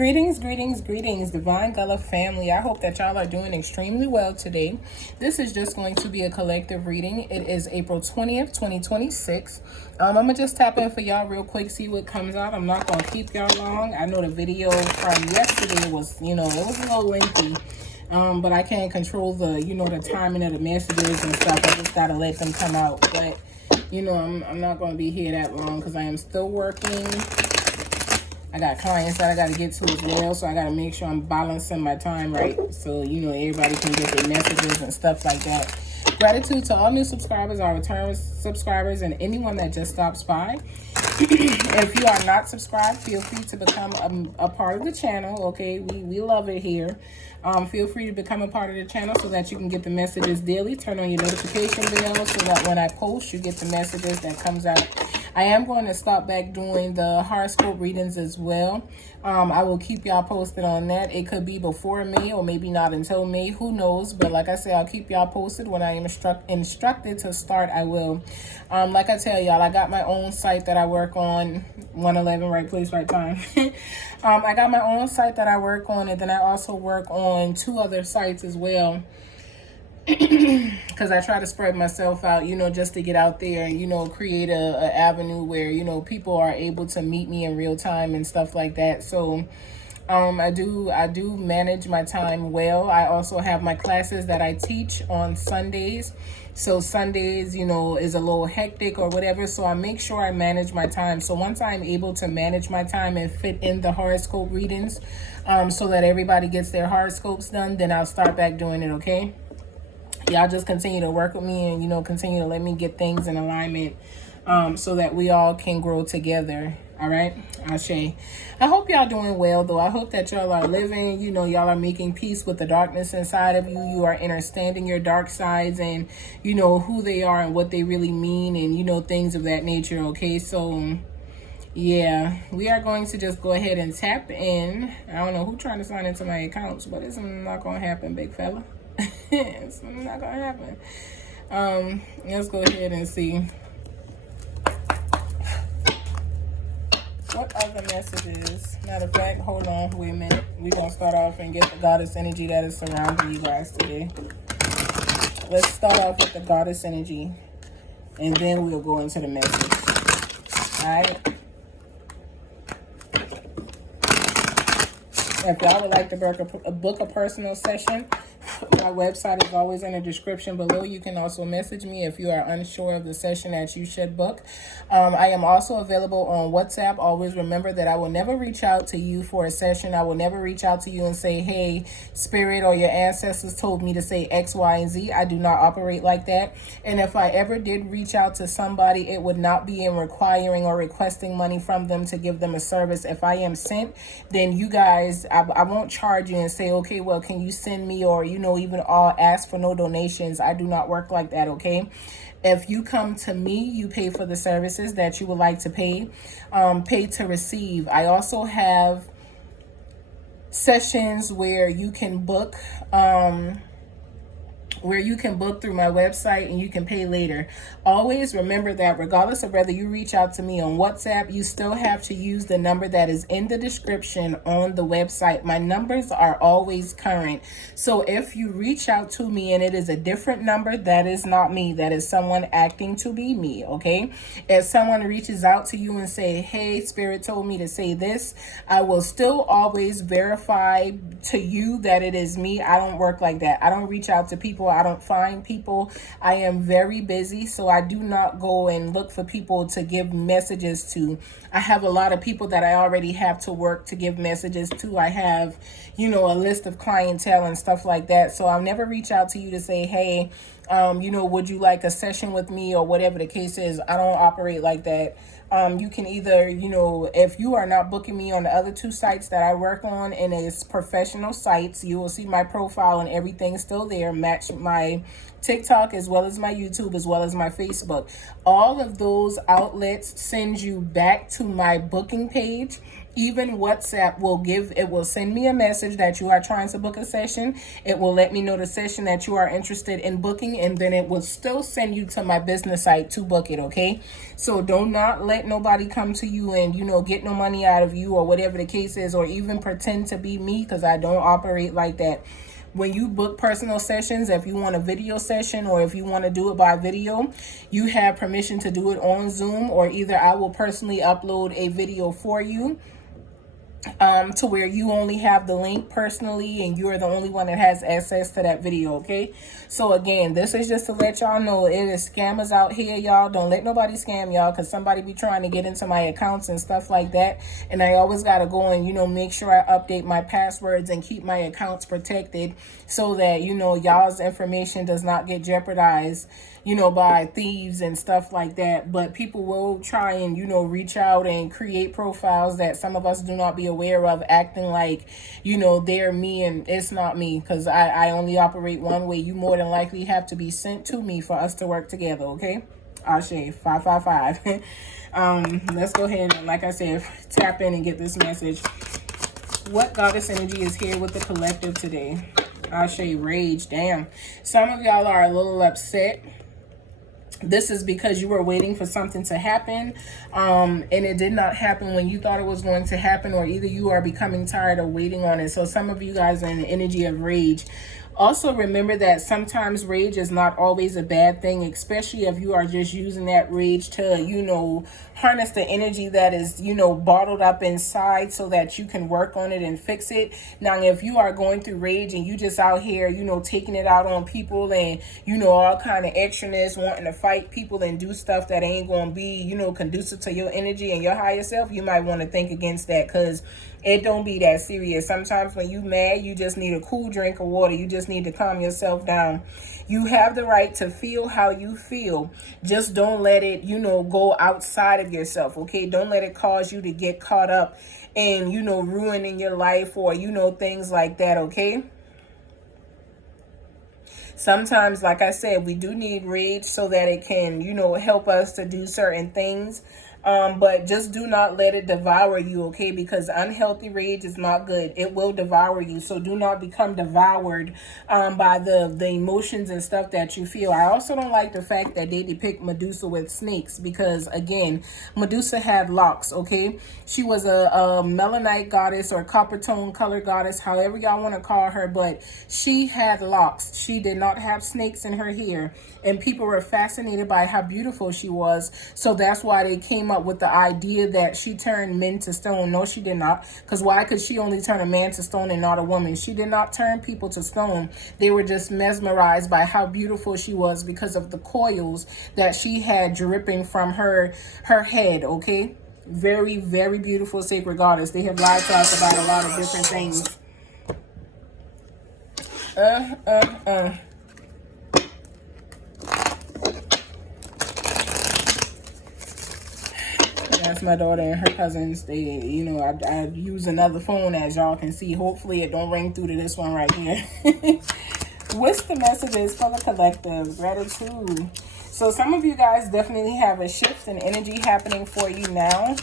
Greetings, Divine Gullah family. I hope that y'all are doing extremely well today. This is just going to be a collective reading. It is April 20th, 2026. I'm going to just tap in for y'all real quick, see what comes out. I'm not going to keep y'all long. I know the video from yesterday was, it was a little lengthy. But I can't control the, the timing of the messages and stuff. I just got to let them come out. But, I'm not going to be here that long because I am still working. I got clients that I got to get to as well, so I got to make sure I'm balancing my time right so, everybody can get their messages and stuff like that. Gratitude to all new subscribers, our return subscribers, and anyone that just stops by. If you are not subscribed, feel free to become a part of the channel, okay? We love it here. Feel free to become a part of the channel so that you can get the messages daily. Turn on your notification bell so that when I post, you get the messages that comes out. I am going to stop back doing the horoscope readings as well. I will keep y'all posted on that. It could be before May or maybe not until May. Who knows? But like I said, I'll keep y'all posted. When I am instructed to start, I will. Like I tell y'all, I got my own site that I work on. 111 right place, right time. I got my own site that I work on, and then I also work on 2 other sites as well. Because I try to spread myself out, just to get out there and, create a avenue where, people are able to meet me in real time and stuff like that. So I do manage my time well. I also have my classes that I teach on Sundays. So Sundays, is a little hectic or whatever. So I make sure I manage my time. So once I'm able to manage my time and fit in the horoscope readings, so that everybody gets their horoscopes done, then I'll start back doing it, okay? Y'all just continue to work with me and, continue to let me get things in alignment so that we all can grow together. All right? Ashe. I hope y'all doing well, though. I hope that y'all are living, y'all are making peace with the darkness inside of you. You are understanding your dark sides and, who they are and what they really mean and, things of that nature. Okay? So, yeah, we are going to just go ahead and tap in. I don't know who's trying to sign into my accounts, but it's not going to happen, big fella. It's not gonna happen. Let's go ahead and see what other messages. Matter of fact, hold on, wait a minute. We're gonna start off and get the goddess energy that is surrounding you guys today. Let's start off with the goddess energy, and then we'll go into the message. All right. If y'all would like to book a personal session, my website is always in the description below. You can also message me if you are unsure of the session that you should book. I am also available on WhatsApp. Always remember that I will never reach out to you for a session. I will never reach out to you and say, hey, spirit or your ancestors told me to say X, Y, and Z. I do not operate like that. And if I ever did reach out to somebody, it would not be in requiring or requesting money from them to give them a service. If I am sent, then you guys, I won't charge you and say, okay, well, can you send me, or, even all ask for no donations. I do not work like that, okay? If you come to me, you pay for the services that you would like to pay to receive. I also have sessions where you can book through my website and you can pay later. Always remember that regardless of whether you reach out to me on WhatsApp, you still have to use the number that is in the description on the website. My numbers are always current. So if you reach out to me and it is a different number, that is not me. That is someone acting to be me, okay? If someone reaches out to you and say, hey, Spirit told me to say this, I will still always verify to you that it is me. I don't work like that. I don't reach out to people. I don't find people. I am very busy, so I do not go and look for people to give messages to. I have a lot of people that I already have to work to give messages to. I have, a list of clientele and stuff like that. So I'll never reach out to you to say, hey, would you like a session with me or whatever the case is. I don't operate like that. You can either, if you are not booking me on the other 2 sites that I work on, and it's professional sites, you will see my profile and everything still there. Match my TikTok as well as my YouTube as well as my Facebook. All of those outlets send you back to my booking page. Even WhatsApp will send me a message that you are trying to book a session. It will let me know the session that you are interested in booking, and then it will still send you to my business site to book it, okay? So do not let nobody come to you and, get no money out of you or whatever the case is, or even pretend to be me, because I don't operate like that. When you book personal sessions, if you want a video session or if you want to do it by video, you have permission to do it on Zoom, or either I will personally upload a video for you to where you only have the link personally and you're the only one that has access to that video, okay? So again, this is just to let y'all know it is scammers out here, y'all. Don't let nobody scam y'all, because somebody be trying to get into my accounts and stuff like that, and I always got to go and make sure I update my passwords and keep my accounts protected so that y'all's information does not get jeopardized by thieves and stuff like that. But people will try and reach out and create profiles that some of us do not be aware of, acting like they're me, and it's not me, because I only operate one way. You more than likely have to be sent to me for us to work together, okay? Ashe 555. Let's go ahead and, like I said, tap in and get this message. What goddess energy is here with the collective today? Ashe, rage. Damn, some of y'all are a little upset. This is because you were waiting for something to happen, and it did not happen when you thought it was going to happen, or either you are becoming tired of waiting on it. So some of you guys are in the energy of rage. Also, remember that sometimes rage is not always a bad thing, especially if you are just using that rage to, harness the energy that is, bottled up inside so that you can work on it and fix it. Now, if you are going through rage and you just out here, taking it out on people and, all kind of extraness, wanting to fight people and do stuff that ain't going to be, conducive to your energy and your higher self, you might want to think against that, because it don't be that serious. Sometimes when you mad, you just need a cool drink of water. You just need to calm yourself down. You have the right to feel how you feel. Just don't let it, go outside of yourself, okay? Don't let it cause you to get caught up in, ruining your life or, things like that, okay? Sometimes, like I said, we do need rage so that it can, help us to do certain things. But just do not let it devour you, okay? Because unhealthy rage is not good. It will devour you. So do not become devoured by the emotions and stuff that you feel. I also don't like the fact that they depict Medusa with snakes, because again, Medusa had locks, okay? She was a melanite goddess or copper tone color goddess, however y'all want to call her, but she had locks. She did not have snakes in her hair, and people were fascinated by how beautiful she was. So that's why they came up with the idea that she turned men to stone. No, she did not. Because why could she only turn a man to stone and not a woman? She did not turn people to stone. They were just mesmerized by how beautiful she was because of the coils that she had dripping from her head, okay? Very, very beautiful sacred goddess. They have lied to us about a lot of different things. That's my daughter and her cousins. They, I use another phone, as y'all can see. Hopefully it don't ring through to this one right here. What's the messages for the collective? Gratitude. So some of you guys definitely have a shift in energy happening for you now.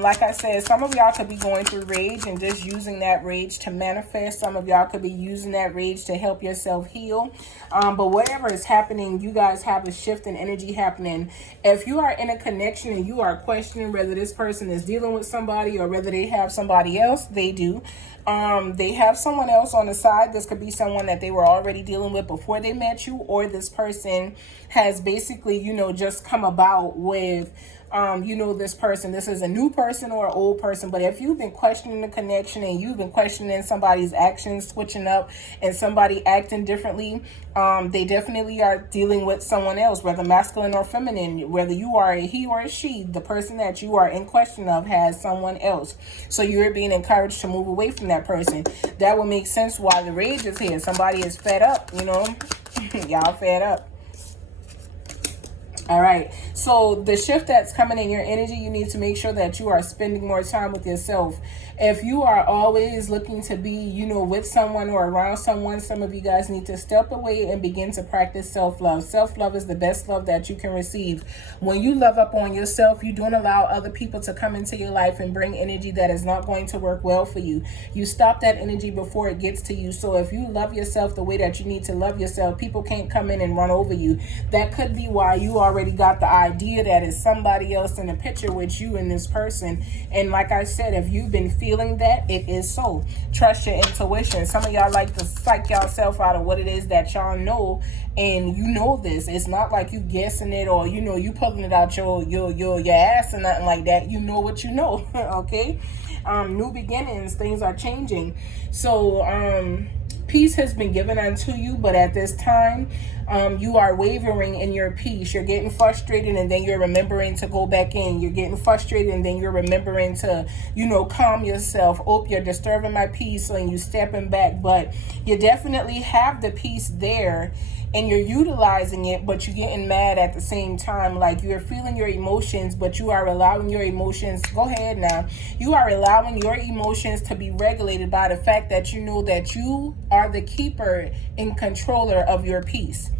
Like I said, some of y'all could be going through rage and just using that rage to manifest. Some of y'all could be using that rage to help yourself heal. But whatever is happening, you guys have a shift in energy happening. If you are in a connection and you are questioning whether this person is dealing with somebody or whether they have somebody else, they do. They have someone else on the side. This could be someone that they were already dealing with before they met you, or this person has basically, just come about with, this person. This is a new person or an old person. But if you've been questioning the connection and you've been questioning somebody's actions switching up and somebody acting differently, they definitely are dealing with someone else, whether masculine or feminine, whether you are a he or a she. The person that you are in question of has someone else. So you're being encouraged to move away from that person. That would make sense why the rage is here. Somebody is fed up, y'all fed up. All right, so the shift that's coming in your energy, you need to make sure that you are spending more time with yourself. If you are always looking to be, with someone or around someone, some of you guys need to step away and begin to practice self-love. Self-love is the best love that you can receive. When you love up on yourself, you don't allow other people to come into your life and bring energy that is not going to work well for you. You stop that energy before it gets to you. So if you love yourself the way that you need to love yourself, people can't come in and run over you. That could be why you already got the idea that it's somebody else in the picture with you and this person. And like I said, if you've been feeling that, it is so. Trust your intuition. Some of y'all like to psych yourself out of what it is that y'all know, and you know this. It's not like you guessing it, or you pulling it out your ass or nothing like that. You know what you know. Okay. New beginnings, things are changing. So peace has been given unto you, but at this time, you are wavering in your peace. You're getting frustrated, and then you're remembering to go back in. You're getting frustrated, and then you're remembering to, calm yourself. Oh, you're disturbing my peace, and you stepping back. But you definitely have the peace there, and you're utilizing it, but you're getting mad at the same time. Like, you're feeling your emotions, but you are allowing your emotions. Go ahead now. You are allowing your emotions to be regulated by the fact that you know that you are the keeper and controller of your peace.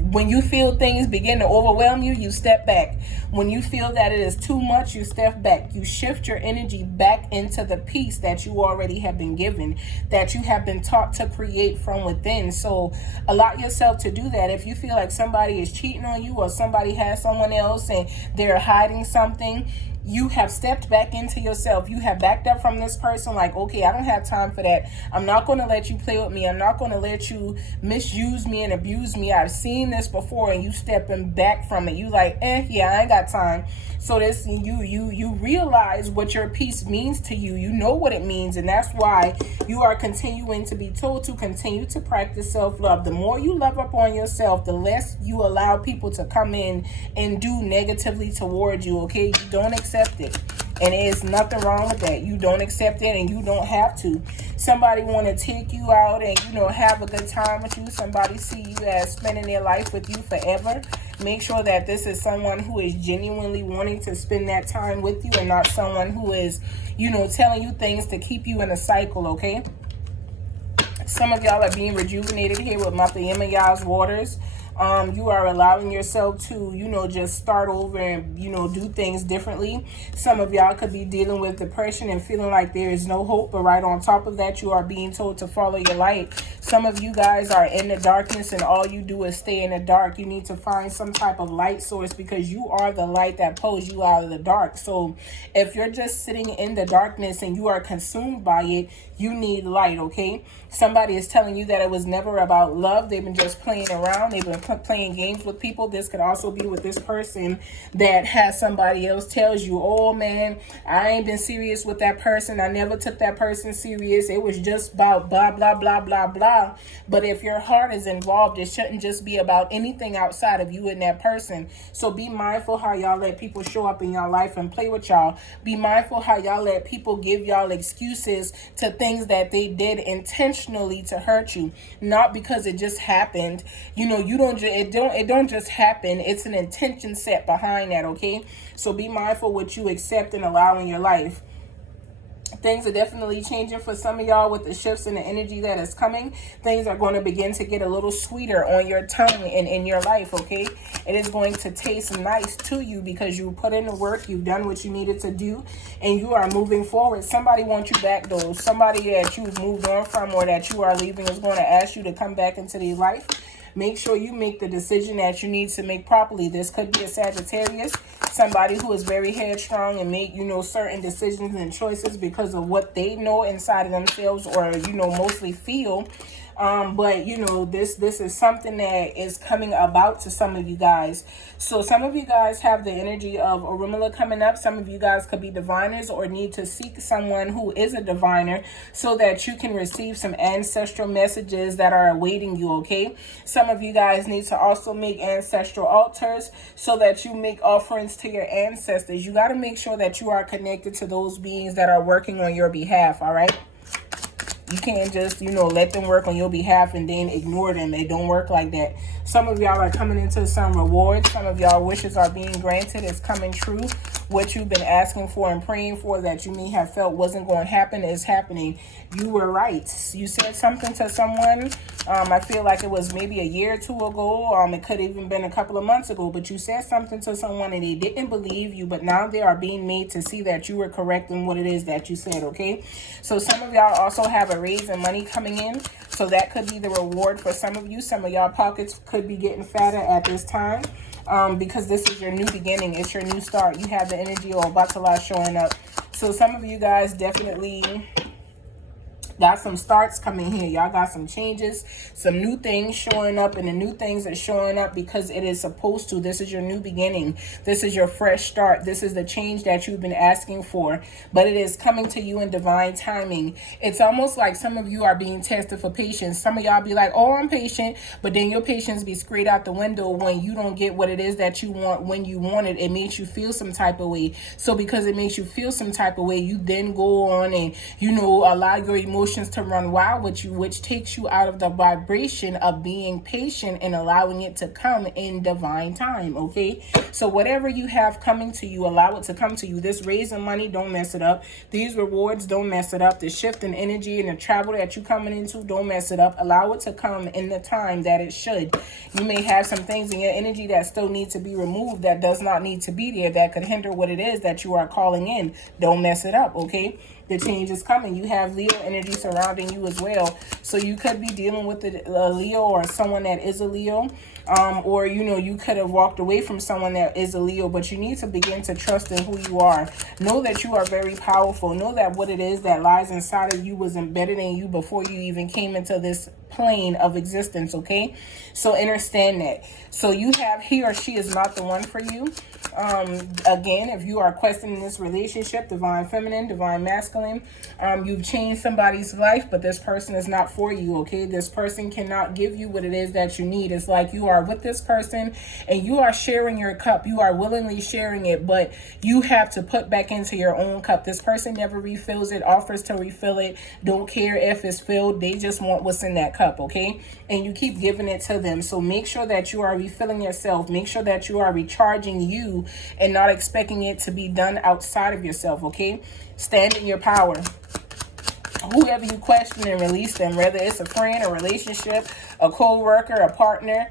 When you feel things begin to overwhelm you, you step back. When you feel that it is too much, you step back. You shift your energy back into the peace that you already have been given, that you have been taught to create from within. So allow yourself to do that. If you feel like somebody is cheating on you, or somebody has someone else and they're hiding something, you have stepped back into yourself. You have backed up from this person like, okay, I don't have time for that. I'm not going to let you play with me. I'm not going to let you misuse me and abuse me. I've seen this before, and you stepping back from it. You like, yeah, I ain't got time. So this, you realize what your peace means to you. You know what it means, and that's why you are continuing to be told to continue to practice self-love. The more you love up on yourself, the less you allow people to come in and do negatively towards you, okay? You don't accept it. And there's nothing wrong with that. You don't accept it, and you don't have to. Somebody want to take you out and, have a good time with you. Somebody see you as spending their life with you forever. Make sure that this is someone who is genuinely wanting to spend that time with you, and not someone who is, telling you things to keep you in a cycle, okay? Some of y'all are being rejuvenated here with Mother Yemaya's waters. You are allowing yourself to, just start over and, do things differently. Some of y'all could be dealing with depression and feeling like there is no hope, but right on top of that, you are being told to follow your light. Some of you guys are in the darkness, and all you do is stay in the dark. You need to find some type of light source, because you are the light that pulls you out of the dark. So if you're just sitting in the darkness and you are consumed by it, you need light, okay? Somebody is telling you that it was never about love. They've been just playing around. They've been playing games with people. This could also be with this person that has somebody else tells you, oh man, I ain't been serious with that person. I never took that person serious. It was just about blah, blah, blah, blah, blah. But if your heart is involved, it shouldn't just be about anything outside of you and that person. So be mindful how y'all let people show up in your life and play with y'all. Be mindful how y'all let people give y'all excuses to things that they did intentionally to hurt you, not because it just happened. It don't just happen. It's an intention set behind that, okay? So be mindful what you accept and allow in your life. Things are definitely changing for some of y'all with the shifts in the energy that is coming. Things are going to begin to get a little sweeter on your tongue and in your life, okay? It is going to taste nice to you because you put in the work, you've done what you needed to do, and you are moving forward. Somebody wants you back, though. Somebody that you've moved on from or that you are leaving is going to ask you to come back into their life. Make sure you make the decision that you need to make properly. This could be a Sagittarius, somebody who is very headstrong and make, certain decisions and choices because of what they know inside of themselves or, mostly feel. But this is something that is coming about to some of you guys. So some of you guys have the energy of Orunmila coming up. Some of you guys could be diviners or need to seek someone who is a diviner so that you can receive some ancestral messages that are awaiting you, okay? Some of you guys need to also make ancestral altars so that you make offerings to your ancestors. You got to make sure that you are connected to those beings that are working on your behalf, all right? You can't just, let them work on your behalf and then ignore them. It don't work like that. Some of y'all are coming into some rewards. Some of y'all wishes are being granted. It's coming true. what you've been asking for and praying for that you may have felt wasn't going to happen is happening. You were right. You said something to someone. I feel like it was maybe a year or two ago. It could have even been a couple of months ago, but you said something to someone and they didn't believe you, but now they are being made to see that you were correct in what it is that you said, okay? So some of y'all also have a raise in money coming in. So that could be the reward for some of you. Some of y'all pockets could be getting fatter at this time. Because this is your new beginning. It's your new start. You have the energy of Batala showing up. So some of you guys definitely got some starts coming here. Y'all got some changes, some new things showing up, and the new things are showing up because it is supposed to. This is your new beginning. This is your fresh start. This is the change that you've been asking for, but it is coming to you in divine timing. It's almost like some of you are being tested for patience. Some of y'all be like, oh, I'm patient, but then your patience be straight out the window when you don't get what it is that you want when you want it. It makes you feel some type of way. So because it makes you feel some type of way, you then go on and, allow your emotions to run wild with you, which takes you out of the vibration of being patient and allowing it to come in divine time, okay? So whatever you have coming to you, allow it to come to you. This raise in money, don't mess it up. These rewards, don't mess it up. The shift in energy and the travel that you're coming into, don't mess it up. Allow it to come in the time that it should. You may have some things in your energy that still need to be removed, that does not need to be there, that could hinder what it is that you are calling in. Don't mess it up, okay? The change is coming. You have Leo energy surrounding you as well. So you could be dealing with a Leo or someone that is a Leo. Or, you could have walked away from someone that is a Leo, but you need to begin to trust in who you are. Know that you are very powerful. Know that what it is that lies inside of you was embedded in you before you even came into this plane of existence, okay? So understand that. So you have he or she is not the one for you. Again, if you are questioning this relationship, divine feminine, divine masculine, you've changed somebody's life, but this person is not for you, okay? This person cannot give you what it is that you need. It's like you are with this person and you are sharing your cup. You are willingly sharing it, but you have to put back into your own cup. This person never refills it, offers to refill it, don't care if it's filled. They just want what's in that cup, okay? And you keep giving it to them. So make sure that you are refilling yourself. Make sure that you are recharging you and not expecting it to be done outside of yourself, okay? Stand in your power. Whoever you question and release them, whether it's a friend, a relationship, a co-worker, a partner,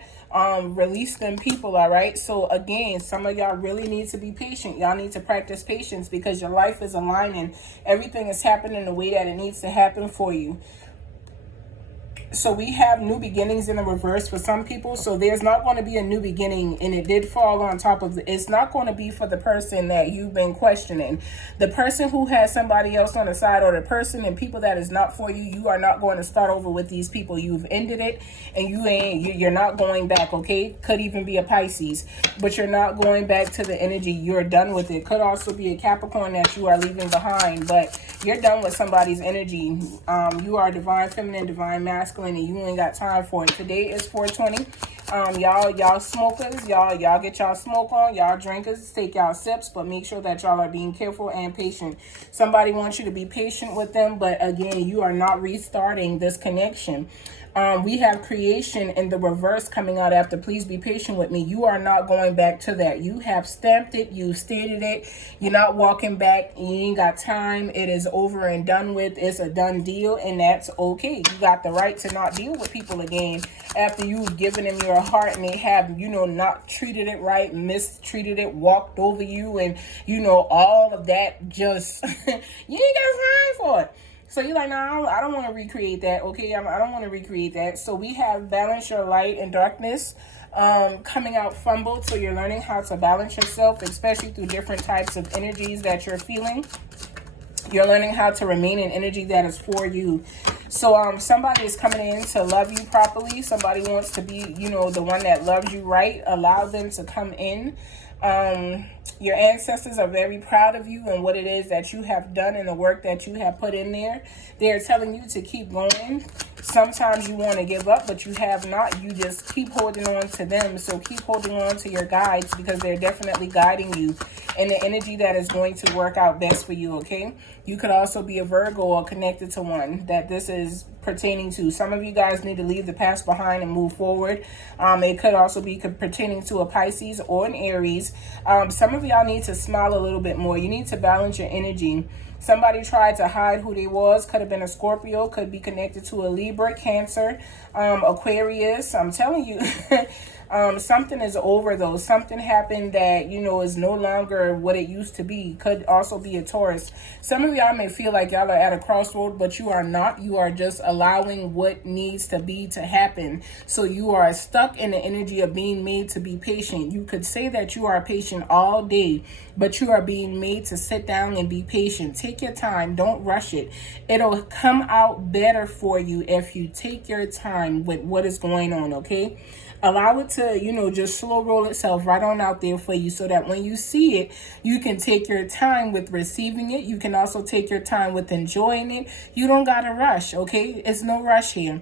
release them people, all right? So again, some of y'all really need to be patient. Y'all need to practice patience because your life is aligning. Everything is happening the way that it needs to happen for you. So we have new beginnings in the reverse for some people. So there's not going to be a new beginning, and it did fall on top of it's not going to be for the person that you've been questioning. The person who has somebody else on the side, or the person and people that is not for you, you are not going to start over with these people. You've ended it, and you're not going back, okay? Could even be a Pisces, but you're not going back to the energy. You're done with it. Could also be a Capricorn that you are leaving behind, but you're done with somebody's energy. You are divine feminine, divine masculine, and you ain't got time for it. Today is 420. Y'all smokers, y'all get y'all smoke on. Y'all drinkers, take y'all sips, but make sure that y'all are being careful and patient. Somebody wants you to be patient with them, but again, you are not restarting this connection. We have creation in the reverse coming out after. Please be patient with me. You are not going back to that. You have stamped it. You stated it. You're not walking back. You ain't got time. It is over and done with. It's a done deal, and that's okay. You got the right to not deal with people again after you've given them your heart and they have, not treated it right, mistreated it, walked over you, and, all of that. Just, you ain't got time for it. So you're like, no, I don't want to recreate that. Okay, I don't want to recreate that. So we have balance your light and darkness coming out fumbled. So you're learning how to balance yourself, especially through different types of energies that you're feeling. You're learning how to remain in energy that is for you. So somebody is coming in to love you properly. Somebody wants to be, the one that loves you right. Allow them to come in. Your ancestors are very proud of you and what it is that you have done and the work that you have put in there. They're telling you to keep going. Sometimes you want to give up, but you have not. You just keep holding on to them. So keep holding on to your guides because they're definitely guiding you in the energy that is going to work out best for you, okay? You could also be a Virgo or connected to one that this is pertaining to. Some of you guys need to leave the past behind and move forward. It could also be pertaining to a Pisces or an Aries. Some of y'all need to smile a little bit more. You need to balance your energy. Somebody tried to hide who they was. Could have been a Scorpio. Could be connected to a Libra, Cancer, Aquarius. I'm telling you, something is over though. Something happened that, you know, is no longer what it used to be. Could also be a Taurus. Some of y'all may feel like y'all are at a crossroad, but you are not. You are just allowing what needs to be to happen. So you are stuck in the energy of being made to be patient. You could say that you are patient all day, but you are being made to sit down and be patient. Take your time. Don't rush it. It'll come out better for you if you take your time with what is going on, okay? Allow it to, you know, just slow roll itself right on out there for you so that when you see it, you can take your time with receiving it. You can also take your time with enjoying it. You don't got to rush, okay? It's no rush here.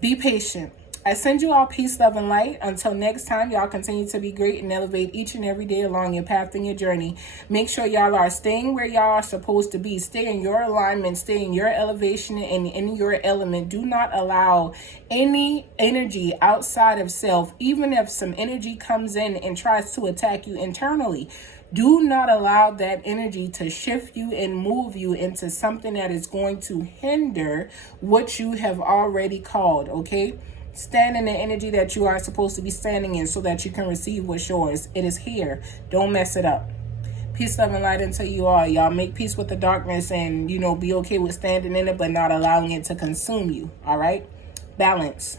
Be patient. I send you all peace, love, and light. Until next time, y'all continue to be great and elevate each and every day along your path and your journey. Make sure y'all are staying where y'all are supposed to be. Stay in your alignment. Stay in your elevation and in your element. Do not allow any energy outside of self, even if some energy comes in and tries to attack you internally. Do not allow that energy to shift you and move you into something that is going to hinder what you have already called, okay? Stand in the energy that you are supposed to be standing in so that you can receive what's yours. It is here. Don't mess it up. Peace, love, and light unto you all. Y'all make peace with the darkness and, you know, be okay with standing in it, but not allowing it to consume you. All right? Balance.